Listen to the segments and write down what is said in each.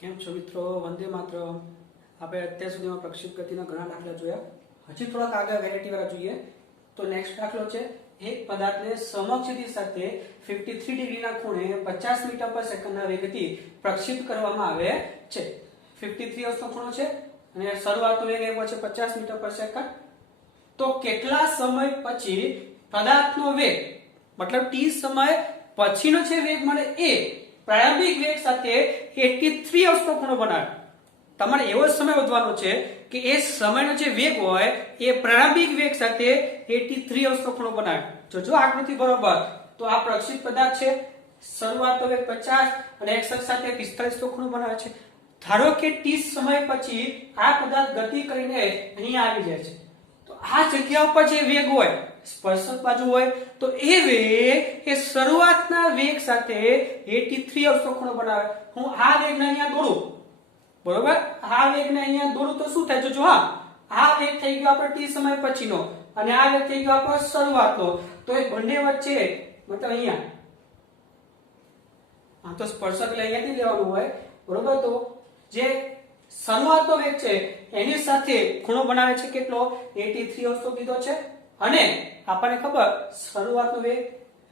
કેમ છો મિત્રો? વંદે માતરમ. આપણે અત્યાર સુધીમાં પ્રક્ષેપ ગતિના ઘણા દાખલા જોયા. હજી થોડાક આગળ વેરાયટી વાળા જોઈએ. તો નેક્સ્ટ દાખલો છે, એક પદાર્થને સમક્ષ સાથે 53 ડિગ્રીના ખૂણે 50 મીટર પર સેકન્ડના વેગથી પ્રક્ષેપ કરવામાં આવે છે. 53 નો ખૂણો છે અને શરૂઆતનો વેગ આવ્યો છે 50 મીટર પર સેકન્ડ. તો કેટલા સમય પછી પદાર્થનો વેગ મતલબ t સમય પછીનો જે વેગ મળે એ પ્રારંભિક વેગ સાથે 83 નો ખૂણો બનાવે. તમારે એવો સમય શોધવાનો છે કે એ સમયનો જે વેગ હોય એ પ્રારંભિક વેગ સાથે 83 નો ખૂણો બનાવે. જો આકૃતિ બરોબર તો આ પ્રક્ષેપ પદાર્થ છે, શરૂઆતનો વેગ 50 અને x અક્ષ સાથે 45 નો ખૂણો બનાવે છે. ધારો કે t સમય પછી આ પદાર્થ ગતિ કરીને અહીંયા આવી જાય છે. તો આ જગ્યા ઉપર જે વેગ હોય સ્પર્શક બાજુ હોય તો એ વેગ એ શરૂઆતના વેગ સાથે 83 નો ખૂણો બનાવે. હું આ વેગને અહીંયા દોરું, બરોબર? આ વેગને અહીંયા દોરું તો શું થાય? જો આ વેગ થઈ ગયો આપણો t સમય પછીનો અને આ વેગ થઈ ગયો આપણો શરૂઆતનો. તો એ બંને વચ્ચે મતલબ અહીંયા આ તો સ્પર્શક એટલે અહીંયાથી લેવાનું હોય, બરોબર? તો જે શરૂઆતનો વેગ છે એની સાથે ખૂણો બનાવે છે કેટલો? 83 તો કીધો છે. અને આપણને ખબર શરૂઆતનો વેગ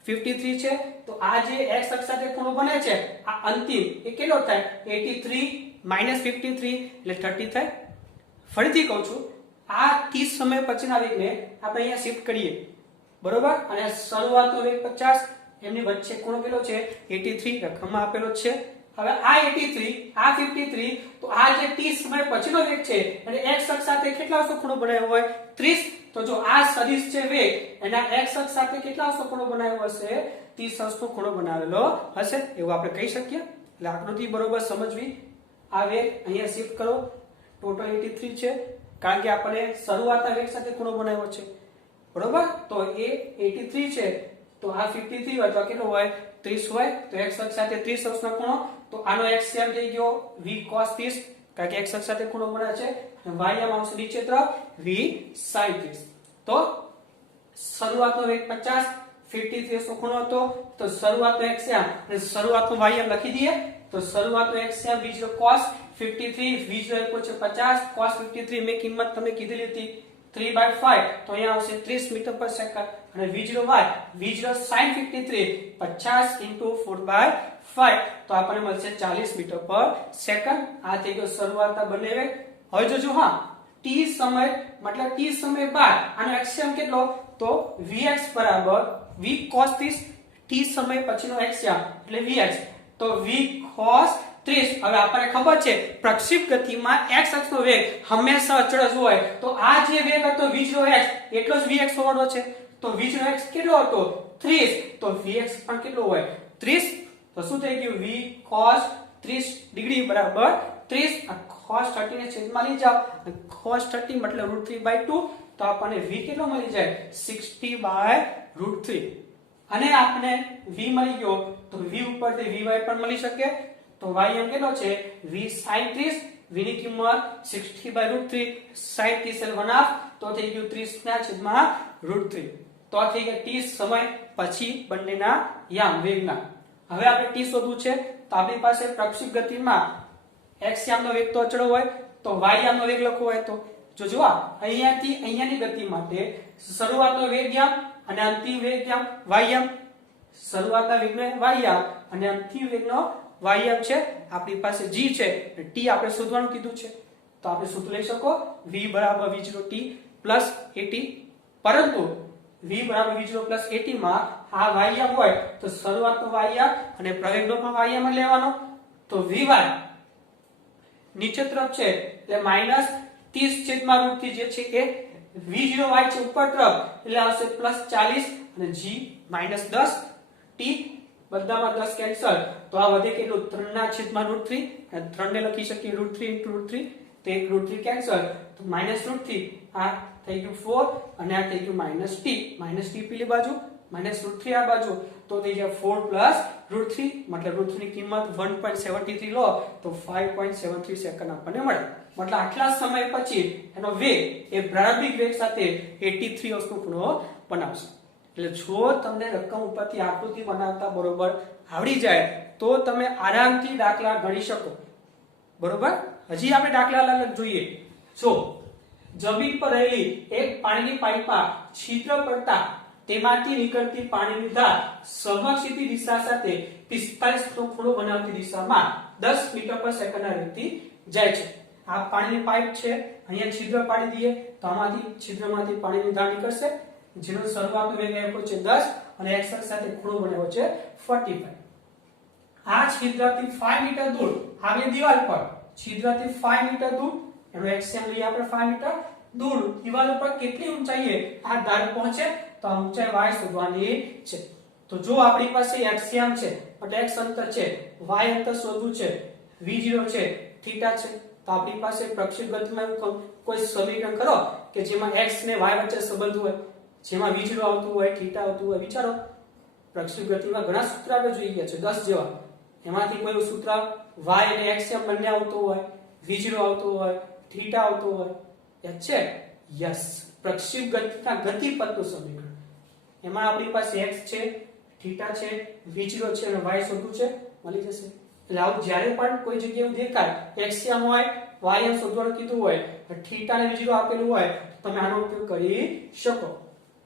53 છે. તો આ જે x અક્ષ સાથે ખૂણો બને છે આ અંતિમ એ કેટલો થાય? 83 - 53 એટલે 30 થાય. ફરીથી કહું છું, આ 30 સમય પછીના વેગને આપણે અહીંયા શિફ્ટ કરીએ, બરોબર? અને શરૂઆતનો વેગ 50, એમની વચ્ચે ખૂણો કેટલો છે? 83 રકમમાં આપેલો છે. હવે આ 83 આ 53, તો આ જે 30 સમય પછીનો વેગ છે અને x અક્ષ સાથે કેટલા અંશનો ખૂણો બનાવ્યો હોય? 30. તો જો આ સદિશ છે વેગ એના x અક્ષ સાથે કેટલા અંશનો ખૂણો બનાવ્યો હશે? 30 અંશનો ખૂણો બનાવેલો હશે એવું આપણે કહી શકીએ. એટલે આકૃતિ બરોબર સમજવી. આ વેગ અહીંયા શિફ્ટ કરો, ટોટલ 83 છે કારણ કે આપણે શરૂઆતના વેગ સાથે ખૂણો બનાવ્યો છે, બરોબર? તો એ 83 છે. તો આ 53 હોય તો કેટલો હોય? 30 હોય. તો x અક્ષ સાથે 30 અંશનો ખૂણો, તો આનો x સેમ થઈ ગયો v cos 30 કારણ કે x અક્ષ સાથે ખૂણો બને છે અને y આમ આવશે નીચે તરફ v sin 30. તો શરૂઆતનો વેગ 50, 53 નો ખૂણો હતો. તો શરૂઆતનો x સેમ અને શરૂઆતનો y એમ લખી દઈએ. તો શરૂઆતનો x same v0 cos 53, v0 આપ્યો છે 50, cos 53 મેં કિંમત તમને કીધેલી હતી 3/5, તો અહીંયા આવશે 30 મીટર પર સેકન્ડ. અને v0 sin 53 50 * 4/5, તો આપણને મળશે 40 મીટર પર સેકન્ડ. આ થઈ ગયો શરૂઆતના બંને વેગ. હવે જોજો t સમય મતલબ t સમય બાદ આનો એક્સિયમ કેટલો? તો vx બરાબર v cos 30, t સમય પછીનો એક્સિયમ એટલે vx, તો v cos 30. હવે આપણને ખબર છે પ્રક્ષેપ ગતિમાં x અક્ષનો વેગ હંમેશા અચળ જ હોય. તો આ જે વેગ હતો v0x એટલો જ vx હોવાનો છે. તો v0x કેટલો હતો? 30. તો vx પણ કેટલો હોય? 30. તો શું થઈ ગયું? v cos 30 ડિગ્રી બરાબર 30. આ cos 30 ને છેદમાં લઈ જાઓ, cos 30 મતલબ √3/2. તો આપણને v કેટલો મળી જાય? 60/√3. અને આપણે v મળી ગયો તો v ઉપરથી vy પણ મળી શકે. તો y એમ કેટલો છે? v sin 30, v ની કિંમત 60/√3, sin 30 1/2, તો થઈ ગયું 30/√3. તો થઈ ગયા t સમય પછી બંનેના યામ વેગના. હવે આપણે t શોધવું છે. તો આપણી પાસે પ્રક્ષેપ ગતિમાં x યામનો વેગ તો અચળ હોય, તો y યામનો વેગ લખવો હોય તો જો અહીંયાથી અહીંયાની ગતિ માટે શરૂઆતનો વેગ યામ અને અંતિમ વેગ યામ y યામ. શરૂઆતના વેગનો y યામ અને અંતિમ વેગનો y યામ છે. આપણી પાસે g છે, t આપણે શોધવાનું કીધું છે. તો આપણે સૂત્ર લઈ શકો v બરાબર v0t પ્લસ at. પરંતુ v બરાબર v0 પ્લસ at માં આ y યામ હોય તો શરૂઆતનો y યામ અને પ્રવેગનો પણ y યામ લેવાનો. તો vy નીચે તરફ છે એટલે -30/√3 જે છે એ v0y છે ઉપર તરફ એટલે આવશે +40 અને g -10, t બધામાં 10 કેન્સલ. તો આ વધે કેટલું? 3/√3 અને 3 ને લખી શકીએ √3 * √3, તો 1 √3 કેન્સલ, તો -√3. આ થઈ ગયું 4 અને આ થઈ ગયું -t પેલી બાજુ -√3 આ બાજુ, તો થઈ જાય 4 + √3 મતલબ √3 ની કિંમત 1.73 લો તો 5.73 સેકન્ડ આપણને મળે. મતલબ આટલા સમય પછી એનો વેગ એ પ્રારંભિક વેગ સાથે 83 અંશનો ખૂણો બનાવશે. એટલે જો તમને રકમ ઉપરથી આકૃતિ બનાવતા બરોબર આવડી જાય તો તમે આરામથી દાખલા ગણી શકો. બરોબર. હજી આપણે દાખલા જોઈએ. જો જમીન પર રહેલી એક પાણીની પાઇપમાં છિદ્ર પડતા તેમાંથી નીકળતી પાણીની ધાર સમક્ષિતિ દિશા સાથે 45 નો ખૂણો બનાવતી દિશામાં 10 મીટર પર સેકન્ડના વેગથી જાય છે. આ પાણીની પાઇપ છે, અહીંયા છિદ્ર પાડી દઈએ તો આમાંથી છિદ્રમાંથી પાણીની ધાર નીકળશે, જેનો શરૂઆતનો વેગ આપ્યો છે 10 અને x અક્ષ સાથે ખૂણો બનાવ્યો છે 45. આ છિદ્રથી 5 મીટર દૂર આવી દિવાલ પર છિદ્રથી 5 મીટર દૂર એનો એક્સએમ લઈએ આપણે 5 મીટર દૂર દિવાલ ઉપર કેટલી ઊંચાઈએ આ ધાર પહોંચે તો આ ઊંચાઈ y શોધવાની છે. તો જો આપણી પાસે એક્સએમ છે એટલે x અંતર છે, y અંતર શોધવું છે, v0 છે, થીટા છે, તો આપણી પાસે પ્રક્ષેપ ગતિમાં કોઈ સમીકરણ કરો કે જેમાં x ને y વચ્ચે સંબંધ હોય, જેમાં v0 આવતું હોય, થીટા આવતું હોય. વિચારો પ્રક્ષેપ ગતિમાં ઘણા સૂત્ર આપણે જોઈ ગયા છે 10 જેવા, એમાંથી કોઈ સૂત્ર y અને x એમ બંને આવતું હોય, v0 આવતું હોય, થીટા આવતું હોય, યાદ છે? યસ, પ્રક્ષેપ ગતિના ગતિપથનું સમીકરણ. એમાં આપણી પાસે x છે, થીટા છે, v0 છે અને y શોધવું છે, મળી જશે. એટલે આવું જ્યારે પણ કોઈ જગ્યાએ એવું દેખાય x એમ હોય, y એમ શોધવાનું કીધું હોય, થીટા અને v0 આપેલું હોય, તમે આનો ઉપયોગ કરી શકો.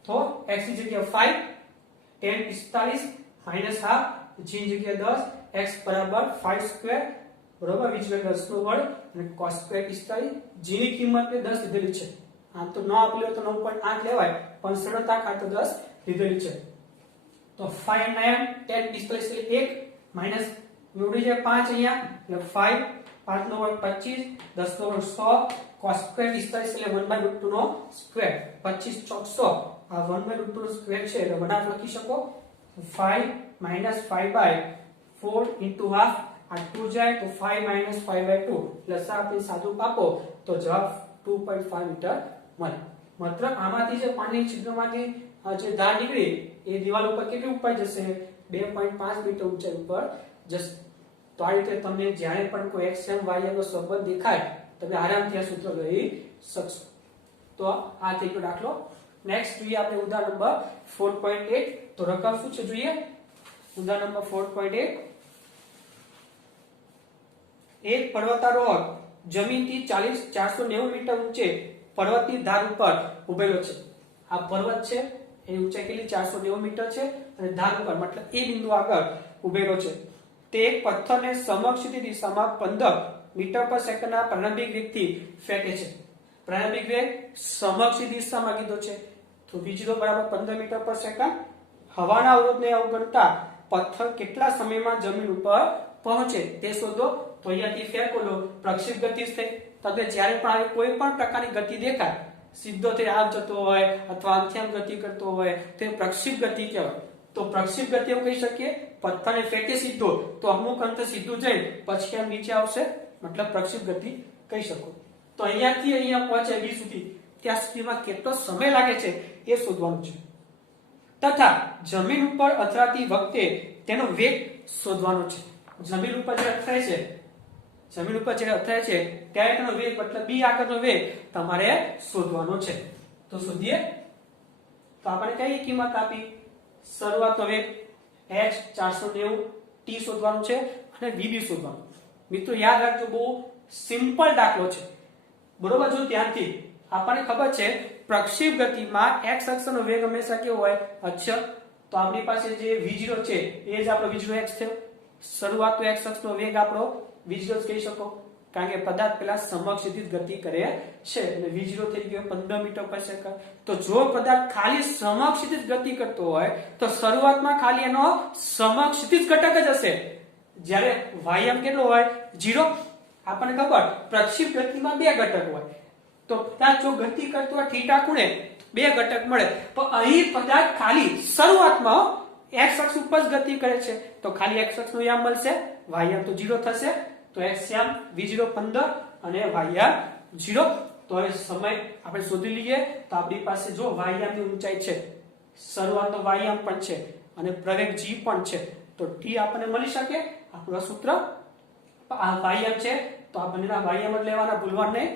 તો x ની જગ્યાએ 5 tan 45 -1/2 g ની જગ્યાએ 10 x બરાબર 5 સ્ક્વેર બરોબર, v0 10 નો વર્ગ અને cos સ્ક્વેર 45. g ની કિંમત ને 10 લીધેલી છે. આમ તો ન આપેલી હોય તો 9.8 લેવાય, પણ સરળતા ખાતર 10 લીધેલી છે. તો 5 9 tan 45 એટલે 1 માઈનસ ઉડી જાય 5 અહીંયા એટલે 5 5 નો વર્ગ 25 10 નો વર્ગ 100 cos સ્ક્વેર 45 એટલે 1/√2 નો સ્ક્વેર 25 ચોક 100. આ 1/√2 નો સ્ક્વેર છે એટલે વડાટ લખી શકો 5 -5/4 into half. આ 2 જાય તો 5 - 5/2 લસા આપી સાદું કાપો તો જવાબ 2.5 મીટર મળે. માત્ર આમાંથી જે પાણી છિદ્રમાંથી જે ધાર નીકળી એ દિવાલ ઉપર કેટલી ઊંચાઈ જશે? 2.5 મીટર ઊંચાઈ ઉપર જશે. તો આ રીતે તમને જ્યારે પણ કોઈ x m y નો સંબંધ દેખાય તમે આરામથી આ સૂત્ર લઈ શકશો. તો આ થઈ ગયો દાખલો. નેક્સ્ટ જોઈએ આપણે ઉદાહરણ નંબર 4.8. તો રકમ શું છે જોઈએ? ઉદાહરણ નંબર 4.8. એક પર્વતારોહક જમીનથી 490 મીટર ઊંચે પર્વતની ધાર ઉપર ઉભેલો છે. આ પર્વત છે, એની ઊંચાઈ કેટલી? 490 મીટર છે અને ધાર ઉપર મતલબ એ બિંદુ આગળ ઉભેલો છે. તે એક પથ્થરને સમક્ષિતિ દિશામાં 15 મીટર પર સેકન્ડના પ્રારંભિક વેગથી ફેંકે છે. પ્રારંભિક વેગ સમક્ષિતિ દિશામાં કીધો છે તો v0 બરાબર 15 મીટર પર સેકન્ડ. હવાના અવરોધને અવગણતા પથ્થર કેટલા સમયમાં જમીન ઉપર પહોંચે તે શોધો. તો અહીંયાથી ફેંકો લો, પ્રક્ષેપ ગતિ છે. તમને જ્યારે પણ આવી કોઈ પણ પ્રકારની ગતિ દેખાય, સીધો તે આમ જતો હોય અથવા આમથી આમ ગતિ કરતો હોય તે પ્રક્ષેપ ગતિ કહેવાય. તો પ્રક્ષેપ ગતિ એવું કહી શકીએ, પથ્થરને ફેંકે સીધો તો અમુક અંતર સીધું જઈ પછી આમ નીચે આવશે, મતલબ પ્રક્ષેપ ગતિ કહી શકો. તો અહીંયાથી અહીંયા પહોંચે b સુધી, ત્યાં સુધીમાં કેટલો સમય લાગે છે એ શોધવાનું છે. તથા જમીન ઉપર અથડાતી વખતે તેનો વેગ શોધવાનો છે. જમીન ઉપર જે અથડાય છે, જમીન ઉપર જે અથડાય છે ત્યારે તેનો વેગ મતલબ b આગળનો વેગ તમારે શોધવાનો છે. તો શોધીએ. તો આપણે કઈ કિંમત આપી? શરૂઆતનો વેગ h 490 t શોધવાનું છે અને vb શોધવાનું. મિત્રો યાદ રાખજો, બહુ સિમ્પલ દાખલો છે બરોબર. જો ધ્યાનથી આપણને ખબર છે પ્રક્ષેપ ગતિમાં x અક્ષનો વેગ હંમેશા કેવો હોય? અચળ. તો આપણી પાસે જે v0 છે એ જ આપણો v0x થયો. શરૂઆતનો x અક્ષનો વેગ આપણો v0 કહી શકો, કારણ કે પદાર્થ પેલા સમક્ષિતિ ગતિ કરે છે એટલે v0 થઈ ગયો 15 મીટર પર સેકન્ડ. તો જો પદાર્થ ખાલી સમક્ષિતિ ગતિ કરતો હોય તો શરૂઆતમાં ખાલી એનો સમક્ષિતિ ઘટક જ હશે. જ્યારે y m કેટલો હોય? 0. આપણને ખબર પ્રક્ષેપ ગતિમાં બે ઘટક હોય, તો ત્યાં જો ગતિ કરતો હોય થીટા ખૂણે બે ઘટક મળે. પણ અહીં પદાર્થ ખાલી શરૂઆતમાં x અક્ષ ઉપર ગતિ કરે છે તો ખાલી x અક્ષનો યામ મળશે, y m તો 0 થશે. તો x યામ v0 15 અને y યામ 0. તો હવે સમય આપણે શોધી લઈએ. તો આપણી પાસે જો y યામ ની ઊંચાઈ છે, શરૂઆતનો y યામ પણ છે અને પ્રવેગ g પણ છે, તો t આપણને મળી શકે. આપણું સૂત્ર આ y યામ છે તો આ બંનેના y યામ જ લેવાના, ભૂલવાનું નહીં.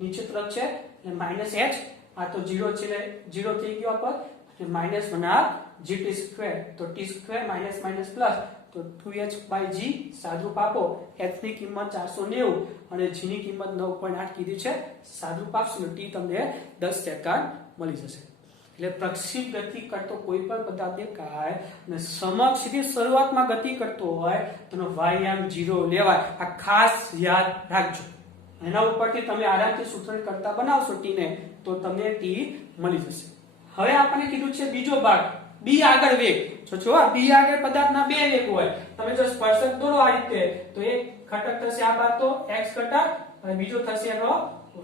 નીચે તરફ છે એટલે -h, આ તો 0 છે એટલે 0 થઈ ગયો પર, અને -1/2 gt સ્ક્વેર, તો t square minus minus plus, તો 2h/g સાદુરૂપ આપો. h ની કિંમત 490 અને g ની કિંમત 9.8 કીધી છે. સાદુરૂપ આપશો t તમને 10 સેકન્ડ મળી જશે. એટલે પ્રક્ષેપ ગતિ કરતો કોઈ પણ પદાર્થ દેખાય અને સમક્ષ થી શરૂઆતમાં ગતિ કરતો હોય તો વાયામ 0 લેવાય. આ ખાસ યાદ રાખજો. એના ઉપરથી તમે આરામથી સૂત્રણ કરતા બનાવશો t ને તો તમને t મળી જશે. હવે આપણને કીધું છે બીજો ભાગ b આગળ વેગ. જો આ b આગળ પદાર્થના બે વેગ હોય, તમે જો સ્પર્શક દોરો આ રીતે, તો એક ઘટક થશે આ બાદ તો x ઘટક અને બીજો થશે એનો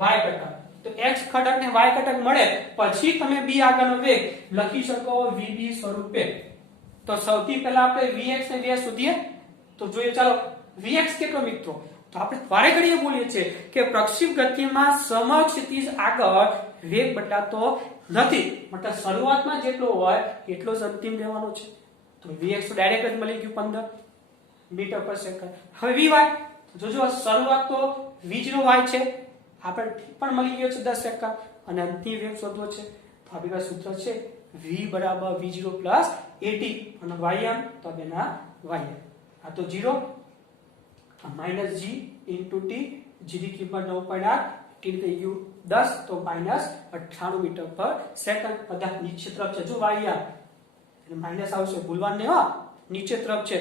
y ઘટક. તો x ઘટક ને y ઘટક મળે પછી તમે b આગળનો વેગ લખી શકો vb સ્વરૂપે. તો સૌથી પહેલા આપણે vx ને v શોધીએ. તો જોઈએ, ચાલો vx કેટલો મિત્રો? તો આપણે વારે ઘડીએ બોલીએ છીએ કે પ્રક્ષેપ ગતિમાં સમક્ષ ક્ષિતિજ આગળ વેગ બદલાતો નથી, મતલબ શરૂઆતમાં જેટલો હોય એટલો જ અંતિમ લેવાનો છે. તો vx તો ડાયરેક્ટ જ મળી ગયું 15 મીટર પર સેકન્ડ. હવે vy જોજો, શરૂઆત તો v0y છે, આપણે પણ મળી ગયો છે 10 સેકન્ડ અને અંતિમ વેગ શોધવો છે. તો આપણી પાસે સૂત્ર છે v બરાબર v0 પ્લસ at અને ym તો બેના ym. આ તો 0 minus g into t, g ની કિંમત 9.8, t થઈ ગયું 10, તો માઇનસ 98 મીટર પર સેકન્ડ. પદાર્થ નીચે તરફ છે. જો ym એટલે માઇનસ આવશે, ભૂલવાનું નહીં હો, નીચે તરફ છે.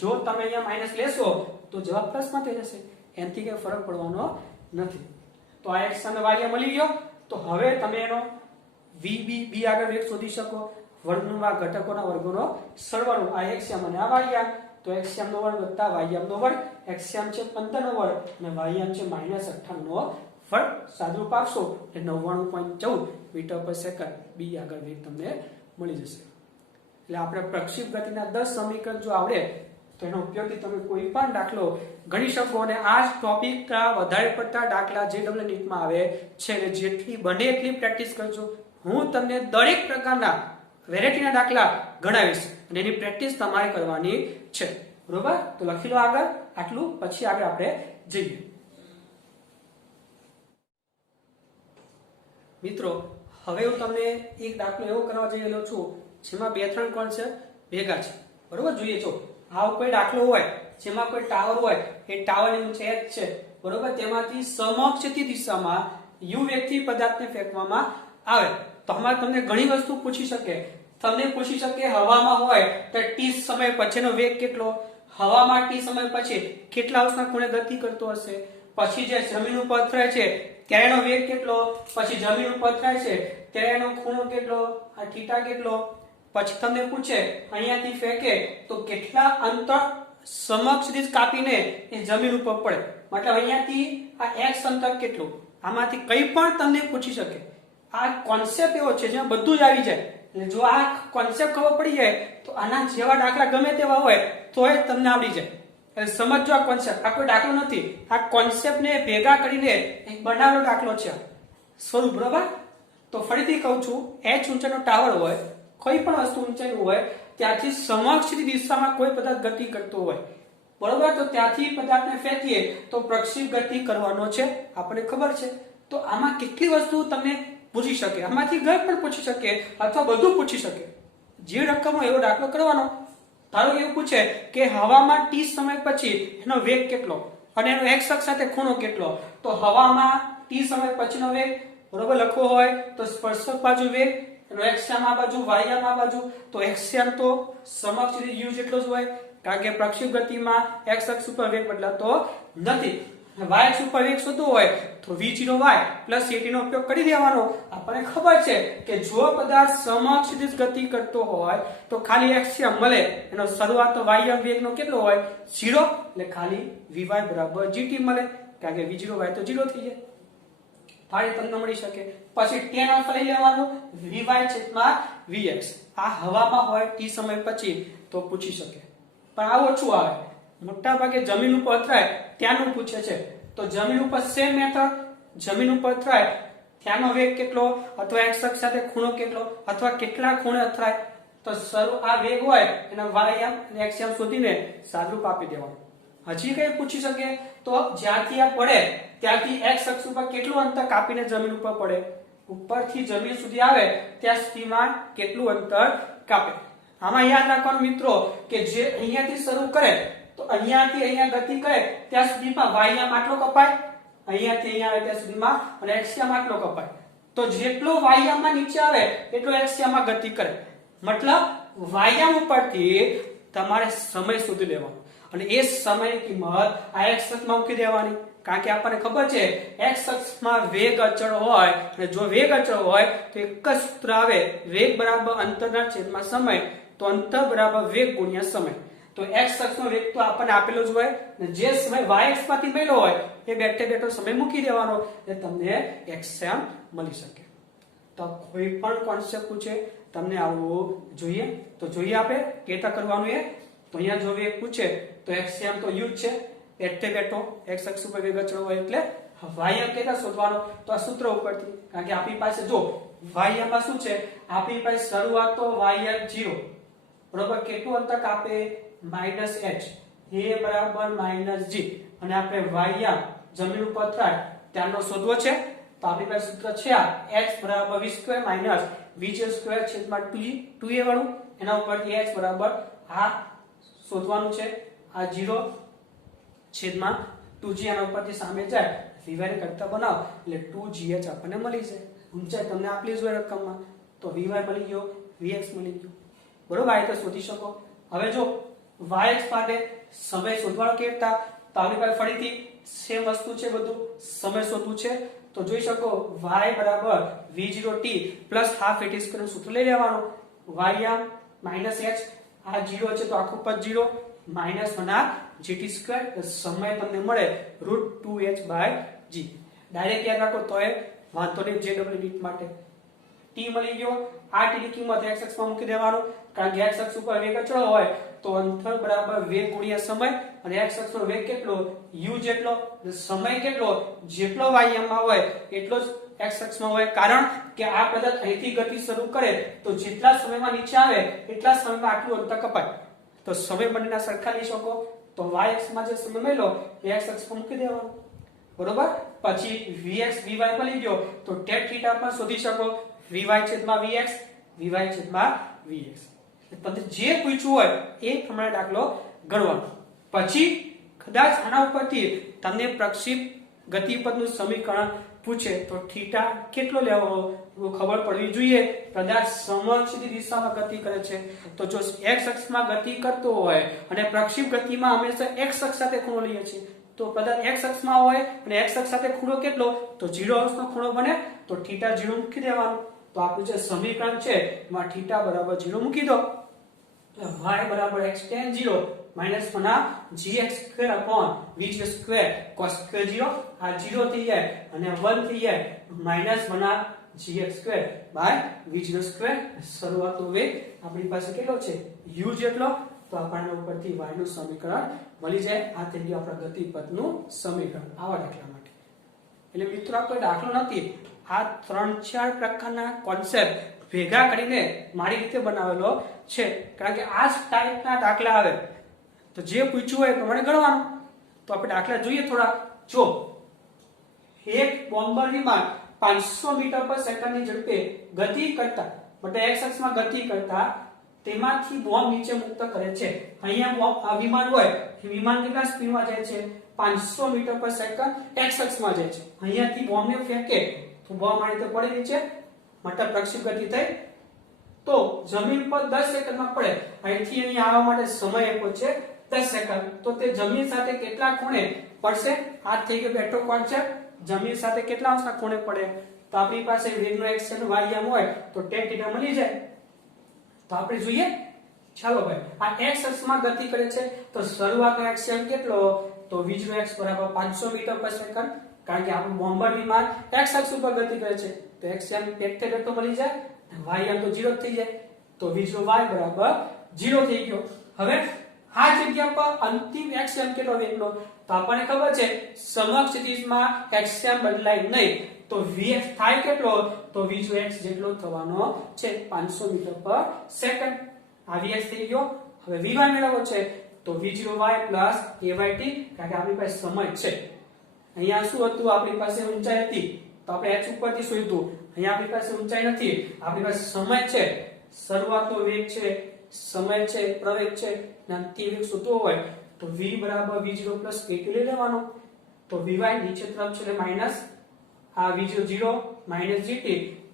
જો તમે અહીંયા માઇનસ લેશો તો જવાબ પ્લસ માં થઈ જશે. એનાથી કઈ ફરક પડવાનો નથી. તો આ x અને y મળી ગયો. તો હવે તમે એનો vb b આગળ વેગ શોધી શકો. વર્ગમૂળમાં ઘટકોના વર્ગોનો સરવાળો. આ xm અને આ ym, તો xm નો વર્ગ વત્તા ym નો વર્ગ. xm છે 15 નો વર્ગ અને ym છે -98 નો વર્ગ. સાદુરૂપ આપશો એટલે 99.14 મીટર પર સેકન્ડ b આગળ વેગ તમને મળી જશે. એટલે આપણે પ્રક્ષેપ ગતિના 10 સમીકરણ જો આવડે તો એનો ઉપયોગથી તમે કોઈ પણ દાખલો ગણી શકો. અને આ જ ટોપિકના વધારે પડતા દાખલા જે ડબલ નીટમાં આવે છે એટલે જેટલી બને એટલી પ્રેક્ટિસ કરજો. હું તમને દરેક પ્રકારના વેરાયટીના દાખલા ગણાવીશ અને એની પ્રેક્ટિસ તમારે કરવાની છે. બરોબર? તો લખી લો આગળ આટલું, પછી આગળ આપણે જઈએ. મિત્રો, હવે હું તમને એક દાખલો એવો કરવા જઈ રહ્યો છું જેમાં 2-3 કોન્સેપ્ટ ભેગા છે. બરોબર? જોઈએ છો, આવો કોઈ દાખલો હોય જેમાં કોઈ ટાવર હોય, એ ટાવરની ઊંચાઈ h છે. બરોબર? તેમાંથી સમક્ષ દિશામાં u વેગથી પદાર્થને ફેંકવામાં આવે. તો આમાં તમને ઘણી વસ્તુ પૂછી શકે. તમને પૂછી શકે હવામાં હોય તો t સમય પછીનો વેગ કેટલો, હવામાં t સમય પછી કેટલા અંશના ખૂણે ગતિ કરતો હશે, પછી જે જમીન ઉપર અથડાય છે ત્યારે એનો વેગ કેટલો, પછી જમીન ઉપર અથડાય છે ત્યારે એનો ખૂણો કેટલો, આ થીટા કેટલો. પછી તમને પૂછે અહીંયાથી ફેંકે તો કેટલા અંતર સમક્ષ કાપીને એ જમીન ઉપર પડે, મતલબ અહીંયાથી આ x અંતર કેટલું. આમાંથી કંઈ પણ તમને પૂછી શકે. આ કોન્સેપ્ટ એવો છે જેમાં બધું જ આવી જાય. જો આ કોન્સેપ્ટ ખબર પડી જાય તો આના જેવા દાખલા ગમે તેવા હોય તો એ તમને આવડી જાય. એટલે સમજો આ કોન્સેપ્ટ. આ કોઈ દાખલો નથી, આ કોન્સેપ્ટને ભેગા કરીને એક બનાવેલો દાખલો છે સ્વરૂપ. બરાબર? તો ફરીથી કહું છું, h ઊંચાઈનો ટાવર હોય, કોઈ પણ વસ્તુ ઊંચાઈનું હોય, ત્યાંથી સમક્ષ દિશામાં કોઈ પદાર્થ ગતિ કરતો હોય. બરોબર? તો ત્યાંથી પદાર્થને ફેંકીએ તો પ્રક્ષેપ ગતિ કરવાનો છે, આપણને ખબર છે. તો આમાં કેટલી વસ્તુ તમને પૂછી શકે, આમાંથી ગઈ પણ પૂછી શકે અથવા બધું પૂછી શકે. જે રકમનો એવો દાખલો કરવાનો. ધારો કે એવું પૂછે કે હવામાં t સમય પછી એનો વેગ કેટલો અને એનો x અક્ષ સાથે ખૂણો કેટલો. તો હવામાં t સમય પછીનો વેગ બરોબર લખવો હોય તો સ્પર્શક બાજુ વેગ, એનો xm આ બાજુ, ym આ બાજુ. તો xm તો સમક્ષ u જેટલો જ હોય, કારણ કે પ્રક્ષેપ ગતિમાં x અક્ષ ઉપર વેગ બદલાતો નથી. y અક્ષ ઉપર વેગ શોધવો હોય તો v0y પ્લસ at નો ઉપયોગ કરી દેવાનો. આપણને ખબર છે કે જો પદાર્થ સમક્ષ ગતિ કરતો હોય તો ખાલી xm મળે, એનો શરૂઆત તો ym વેગનો કેટલો હોય 0, એટલે ખાલી vy બરાબર gt મળે, કારણ કે v0y તો 0 થઈ જાય. ફાળી તમને મળી શકે. પછી tan અલ્ફા લઈ લેવાનું, vy છેદમાં vx. આ હવામાં હોય t સમય પછી તો પૂછી શકે, પણ આ ઓછું આવે. મોટા ભાગે જમીન ઉપર અથડાય ત્યાંનું પૂછે છે. તો જમીન ઉપર સેમ મેથડ, જમીન ઉપર અથડાય ત્યાંનો વેગ કેટલો અથવા x અક્ષ સાથે ખૂણો કેટલો અથવા કેટલા ખૂણે અથડાય. તો આ વેગ હોય એના ym અને xm શોધીને સાદુરૂપ આપી દેવાનું. હજી કઈ પૂછી શકે તો જ્યાંથી આ પડે ત્યાંથી x અક્ષ ઉપર કેટલું અંતર કાપીને જમીન ઉપર પડે, ઉપરથી જમીન સુધી આવે ત્યાં સુધીમાં કેટલું અંતર કાપે. આમાં યાદ રાખવાનું મિત્રો કે જે અહીંયાથી શરૂ કરે તો અહીંયાથી અહીંયા ગતિ કરે ત્યાં સુધીમાં વાયયામ આટલો કપાય, અહીંયાથી અહીંયા આવે ત્યાં સુધીમાં અને એક્સયામ આટલો કપાય. તો જેટલો વાયયામમાં નીચે આવે એટલો એક્સયામમાં ગતિ કરે. મતલબ વાયયામ ઉપરથી તમારે સમય શોધી લેવાનો અને એ સમયની કિંમત આ x અક્ષમાં મૂકી દેવાની. કારણ કે આપણને ખબર છે x અક્ષમાં વેગ અચળ હોય અને જો વેગ અચળ હોય તો એક જ સૂત્ર આવે, વેગ બરાબર અંતરના છેદમાં સમય, તો અંતર બરાબર વેગ ગુણ્યા સમય. તો x અક્ષનો વેગ તો આપણને આપેલો જ હોય અને જે સમય y અક્ષમાંથી મળ્યો હોય એ બેઠે બેઠો સમય મૂકી દેવાનો એટલે તમને xm મળી શકે. તો કોઈ પણ કોન્સેપ્ટ પૂછે તમને આવું જોઈએ તો જોઈએ આપણે કેતા કરવાનું એ. તો અહીંયા જો વેગ પૂછે તો xm તો u જ છે, બેઠે બેઠો x અક્ષ ઉપર વેગ અચળ હોય એટલે વાયમ કેતા શોધવાનો. તો આ સૂત્ર ઉપરથી, કારણ કે આપણી પાસે જો વાયમાં શું છે, આપણી પાસે શરૂઆત તો વાયમ 0 બરોબર, કેટલું અંતર કાપે -h, a બરાબર -g અને આપણે વાયમ જમીન ઉપર થાય ત્યારનો શોધવો છે. તો આપણી પાસે સૂત્ર છે આ h બરાબર v² vj² છેદમાં 2a વાળું, એના ઉપરથી h બરાબર આ શોધવાનું છે, આ 0 છેદમાં 2g, આના ઉપરથી સામે જાય vy ને કરતા બનાવો એટલે 2gh આપણને મળી જાય. ઊંચાઈ તમને આપેલી જ હોય રકમમાં, તો vy મળી ગયો, vx મળી ગયો. બરોબર, આ રીતે શોધી શકો. હવે જો y અક્ષ માટે સમય શોધવાનો કેવી રીતે, તો આપણી પાસે ફરીથી સેમ વસ્તુ છે, બધું સમય શોધવું છે. તો જોઈ શકો y બરાબર v0t પ્લસ હાફ at² નું સૂત્ર લઈ લેવાનું. ym માઈનસ h, આ 0 છે તો આખું પદ 0 માઈનસ 1/gt², તો સમય તમને મળે √2h/g. ડાયરેક્ટ યાદ રાખો તો એ વાંધો નહીં, જે ડબલ યુનિટ માટે t મળી ગયો. આ t ની કિંમત x અક્ષમાં મૂકી દેવાનું, કારણ કે x અક્ષ ઉપર વેગ અચળ હોય તો અંતર બરાબર વેગ ગુણ્યા સમય, અને x અક્ષનો વેગ કેટલો u જેટલો, સમય કેટલો જેટલો વાયમાં હોય એટલો જ x અક્ષમાં હોય. કારણ કે આ પદાર્થ અહીંથી ગતિ શરૂ કરે તો જેટલા સમયમાં નીચે આવે એટલા સમયમાં આટલું અંતર કપાય. તો સમય બંનેના સરખા લઈ શકો. તો y અક્ષમાં જે સમય મળ્યો એ x અક્ષમાં મૂકી દેવાનો. બરોબર, પછી vx vy મળી ગયો તો tan થીટા પણ શોધી શકો, vy છેદમાં vx vy છેદમાં vx. તમને જે પૂછ્યું હોય એ પ્રમાણે દાખલો ગણવાનો. પછી કદાચ આના ઉપરથી તમને પ્રક્ષેપ ગતિપથનું સમીકરણ પૂછે તો થીટા કેટલો લેવો એ ખબર પડવી જોઈએ. પદાર્થ સમક્ષિતિજ દિશામાં ગતિ કરે છે તો જો x અક્ષમાં ગતિ કરતો હોય અને પ્રક્ષેપ ગતિમાં હંમેશા x અક્ષ સાથે ખૂણો લઈએ છીએ, તો પદાર્થ x અક્ષમાં હોય અને x અક્ષ સાથે ખૂણો કેટલો, તો 0 અંશનો ખૂણો બને, તો થીટા 0 મૂકી દેવાનું. તો આપણું જે સમીકરણ છે એમાં થીટા બરાબર 0 મૂકી દો. y બરાબર x tan 0 minus 1gx²/vj² cos² 0, આ 0 થઈ જાય અને 1 થઈ જાય માઈનસ 1gx²/vj². શરૂઆતનો વેગ આપણી પાસે કેટલો છે u જેટલો, તો આપણને ઉપરથી y નું સમીકરણ મળી જાય. આ થઈ ગયું આપણા ગતિપથનું સમીકરણ આવા દાખલા માટે. એટલે મિત્રો આ કોઈ દાખલો નથી, આ 3-4 પ્રકારના કોન્સેપ્ટ ભેગા કરીને મારી રીતે બનાવેલો છે. કારણ કે આ ટાઈપના દાખલા આવે તો જે પૂછ્યું હોય એ પ્રમાણે ગણવાનું. તો આપણે દાખલા જોઈએ થોડા. જો એક બોમ્બર વિમાન 500 મીટર પર સેકન્ડની ઝડપે ગતિ કરતા, મતલબ x અક્ષમાં ગતિ કરતા તેમાંથી બોમ્બ નીચે મુક્ત કરે છે. અહીંયા બોમ્બ આ વિમાન હોય, વિમાન કેટલા સ્પીડમાં જાય છે 500 મીટર પર સેકન્ડ x અક્ષમાં જાય છે. અહીંયાથી બોમ્બને ફેંકે તો બોમ્બ આ રીતે પડે નીચે, મતલબ પ્રક્ષેપ ગતિ થઈ, તો જમીન પર 10 સેકન્ડમાં પડે. અહીંથી અહીં આવવા માટે સમય આપ્યો છે 10 સેકન્ડ, તો તે જમીન સાથે કેટલા ખૂણે પડશે, આ થઈ ગયો બેઠો કોન્સેપ્ટ. જમીન સાથે કેટલા અંશના ખૂણે પડે, તો આપણી પાસે વેગનો x અને y આમ હોય તો tan થીટા મળી જાય. તો આપણે જોઈએ, ચાલો ભાઈ, આ x અક્ષમાં ગતિ કરે છે તો શરૂઆતનો x કેટલો, તો v0x બરાબર 500 મીટર પર સેકન્ડ. કારણ કે આપણું બોમ્બર વિમાન x અક્ષ ઉપર ગતિ કરે છે તો x બેઠે બેઠો મળી જાય, y આમ તો 0 થઈ જાય, તો v0y બરાબર 0 થઈ ગયો. હવે આ જગ્યા પર અંતિમ x કેટલો વેગનો, તો આપણને ખબર છે સમક્ષિતિજમાં x બદલાય નહીં, તો vx થાય કેટલો, તો v0x જેટલો થવાનો છે 500 મીટર પર સેકન્ડ. આ vx થઈ ગયો. હવે vy મેળવવો છે તો v0y ayt, કારણ કે આપણી પાસે સમય છે. અહીંયા શું હતું, આપણી પાસે ઊંચાઈ હતી તો આપણે h ઉપરથી શોધ્યું. અહીંયા આપણી પાસે ઊંચાઈ નથી, આપણી પાસે સમય છે. શરૂઆતનો વેગ છે સમય છે પ્રવેગ છે નામથી વેગ શોધવો હોય તો v બરાબર v0 પ્લસ a2 લઈ લેવાનો તો vy નીચે તરફ છે એટલે માઈનસ આ v0 0 માઈનસ gt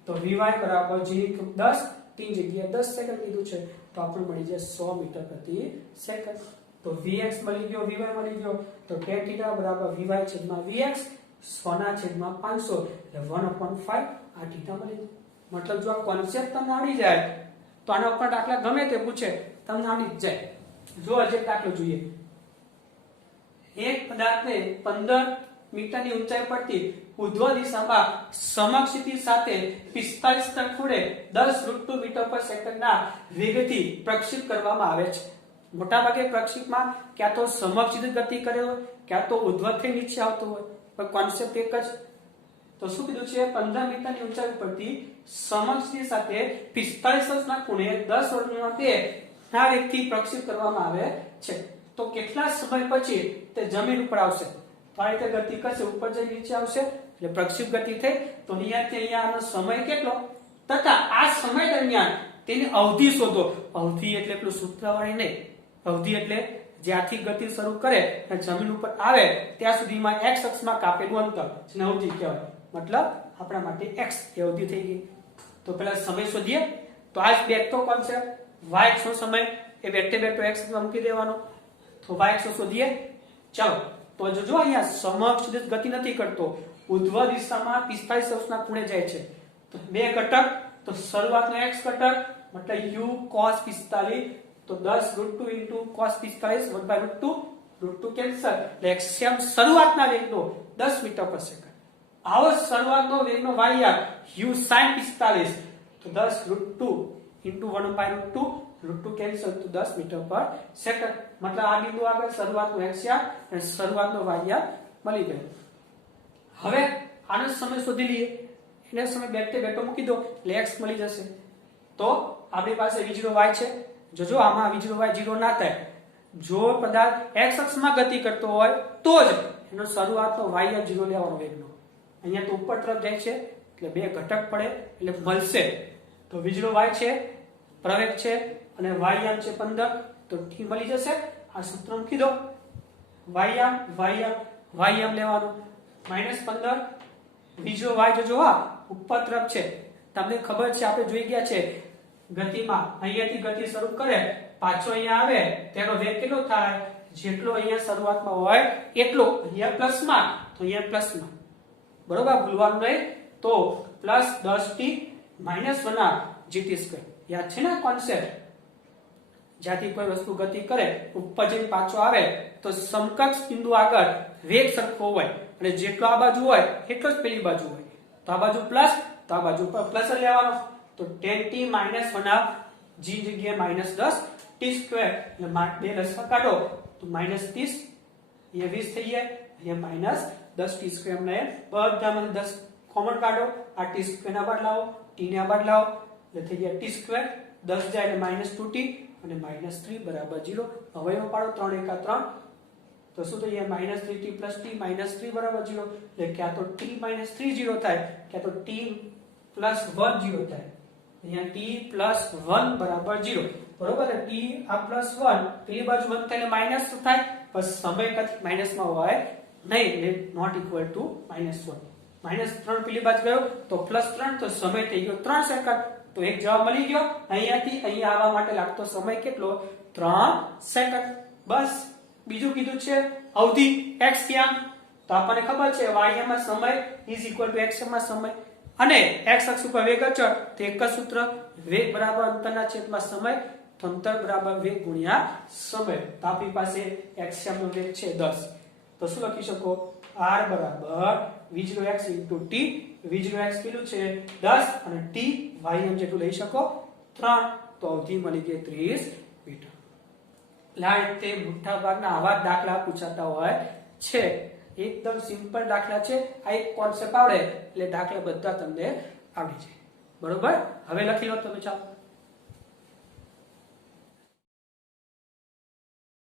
તો vy બરાબર g 10 3 જગ્યાએ 10 સેકન્ડ કીધું છે તો આપણે મળી જાય 100 મીટર પ્રતિ સેકન્ડ તો vx મળી ગયો vy મળી ગયો તો tan θ બરાબર vy છેદમાં vx 100 ના છેદમાં 500 એટલે 1/5 આ θ મળી ગયો મતલબ જો આ કોન્સેપ્ટ તમને આવડી જાય તો આના ઉપર દાખલા ગમે તે પૂછે તમને આવડી જ જાય જો આજે દાખલો જોઈએ એક પદાર્થને 15 મીટરની ઊંચાઈ પરથી ઉર્ધ્વ દિશામાં સમક્ષિતિ સાથે 45 ના ખૂણે 10√2 મીટર પર સેકન્ડના વેગથી પ્રક્ષેપ કરવામાં આવે છે મોટાભાગે પ્રક્ષેપમાં ક્યાં તો સમક્ષિતિ ગતિ કરે હોય ક્યાં તો ઉર્ધ્વથી નીચે આવતો હોય પણ કોન્સેપ્ટ એક જ તો શું કીધું છે 15 મીટરની ઊંચાઈ પરથી સમક્ષિતિ સાથે 45 ના ખૂણે 10√2 ના વેગથી પ્રક્ષેપ કરવામાં આવે છે તો કેટલા સમય પછી તે જમીન ઉપર આવશે તો આ રીતે ગતિ કરશે ઉપર જઈ નીચે આવશે એટલે પ્રક્ષેપ ગતિ થઈ તો અહીંયાથી અહીંયાનો સમય કેટલો તથા આ સમય દરમિયાન તેની અવધિ શોધો અવધિ એટલે પેલું સૂત્રવાળી નહીં અવધિ એટલે જ્યાંથી ગતિ શરૂ કરે અને જમીન ઉપર આવે ત્યાં સુધીમાં x અક્ષમાં કાપેલું અંતર જેને અવધિ કહેવાય મતલબ આપણા માટે x એ અવધિ થઈ ગઈ તો પહેલા સમય શોધીએ તો આ જ બેક તો કોન્સેપ્ટ y નો સમય એ બેઠે બેઠો x માં મૂકી દેવાનો તો y શોધીએ ચાલો તો જો અહીંયા સમક્ષ ગતિ નથી કરતો ઉર્ધ્વ દિશામાં 45 અંશના ખૂણે જાય છે તો બે ઘટક તો શરૂઆતનો x ઘટક મતલબ u cos 45 તો 10√2 cos 45 1/√2 √2 કેન્સલ એટલે એક્સિયમ શરૂઆતના વેગનો 10 મીટર પર સેકન્ડ આવો શરૂઆતનો વેગનો y u sin 45 તો 10√2 1/√2 √2 કેન્સલ તો 10 મીટર પર સેકન્ડ મતલબ આ બિંદુ આગળ શરૂઆતનો x અને શરૂઆતનો y મળી ગયો હવે આનો સમય શોધી લઈએ એને સમય બેઠે બેઠો મૂકી દો એટલે x મળી જશે તો આપણી પાસે v0 y છે જો આમાં v0 y 0 ના થાય જો પદાર્થ x અક્ષમાં ગતિ કરતો હોય તો જ એનો શરૂઆતનો y 0 લેવાનો વેગનો અહીંયા તો ઉપર તરફ જાય છે એટલે બે ઘટક પડે એટલે મળશે તો v0 y છે પ્રવેગ છે અને y છે 15 તો t મળી જશે આ સૂત્ર મૂકી દો y લેવાનું -15 બીજો y જો હા ઉપર તરફ છે તમને ખબર છે આપણે જોઈ ગયા છે ગતિમાં અહીંયાથી ગતિ શરૂ કરે પાછો અહીંયા આવે તેનો વેગ કેટલો થાય જેટલો અહીંયા શરૂઆતમાં હોય એટલો અહીંયા પ્લસમાં તો અહીંયા પ્લસમાં બરોબર ભૂલવાનું નહીં તો +10t - 1 gt2 યાદ છે ને કોન્સેપ્ટ જ્યાંથી કોઈ વસ્તુ ગતિ કરે ઉપર જઈને પાછો આવે તો સમકક્ષ બિંદુ આગળ વેગ સરખો હોય અને જેટલો આ બાજુ હોય એટલો જ પેલી બાજુ હોય તો આ બાજુ પ્લસ તો આ બાજુ પર પ્લસ લેવાનો તો 10t - 1 g જગ્યાએ -10 t2 એટલે બે લસા કાઢો તો -30 ये 20 થઈ જાય અહીંયા -10 t2 ને બધામાં 10 કોમન કાઢો આ t2 ના બાદ લાવો t ને આ બાદ લાવો એટલે થઈ જાય t2 10 જાય એટલે -2t અને -3 બરાબર 0 અવયવ પાડો 3 * 3 તો શું થઈ જાય -3t + t -3 બરાબર 0 એટલે ક્યાં તો t - 3 0 થાય ક્યાં તો t + 1 0 થાય અહીંયા t + 1 બરાબર 0 બરોબર t આ +1 પેલી બાજુ 1 થાય એટલે માઈનસ થાય પણ સમય કદી માઈનસમાં હોય નહીં એટલે નોટ ઇક્વલ ટુ -1 -3 પેલી બાજુ ગયો તો +3 તો સમય થઈ ગયો 3 સેકન્ડ તો એક જવાબ મળી ગયો અહીંયાથી અહીં આવવા માટે લાગતો સમય કેટલો 3 સેકન્ડ બસ બીજું કીધું છે અવધિ x ક્યાં તો આપણને ખબર છે y માં સમય = x માં સમય અને x અક્ષ ઉપર વેગ અચળ તો એક જ સૂત્ર વેગ બરાબર અંતરના છેદમાં સમય તો અંતર બરાબર વેગ ગુણ્યા સમય તો આપણી પાસે x નો વેગ છે 10 તો શું લખી શકો r બરાબર v0x * t v0x પેલું છે 10 અને t ym જેટલું લઈ શકો 3 તો અવધિ મળી ગઈ 30 મીટર લાઈટ તે મોટા ભાગના આવા દાખલા પૂછાતા હોય છે એકદમ સિમ્પલ દાખલા છે આ એક કોન્સેપ્ટ આવડે એટલે દાખલા બધા તમને આવડી જાય બરોબર હવે લખી લો તમે ચાલો